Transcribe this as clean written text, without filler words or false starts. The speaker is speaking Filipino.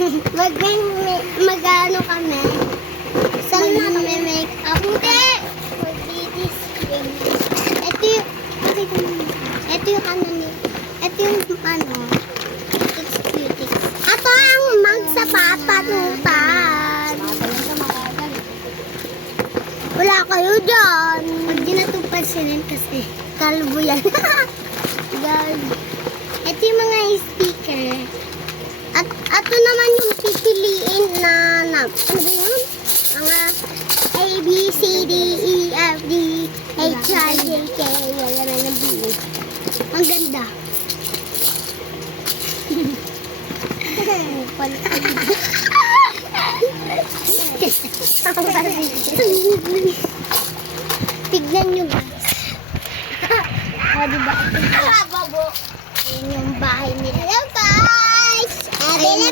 Mag-ano kami. Saan na kami make up? Hindi! Mag-display. Ito yung ano ni... Ito yung ano... It's cutie. Ito ang magsapapatutan. Wala kayo dyan. Pag di natupad sila kasi kalbo yan. Guys. Ito yung mga sticker. At ito naman yung pipiliin na ano ba yun? Mga A, B, C, D, E, F, D, H, I, J, K. Wala na ng B. Ang ganda. Tignan nyo guys. O diba? Babo. Ayan yung bahay nila. Hello guys! Ayan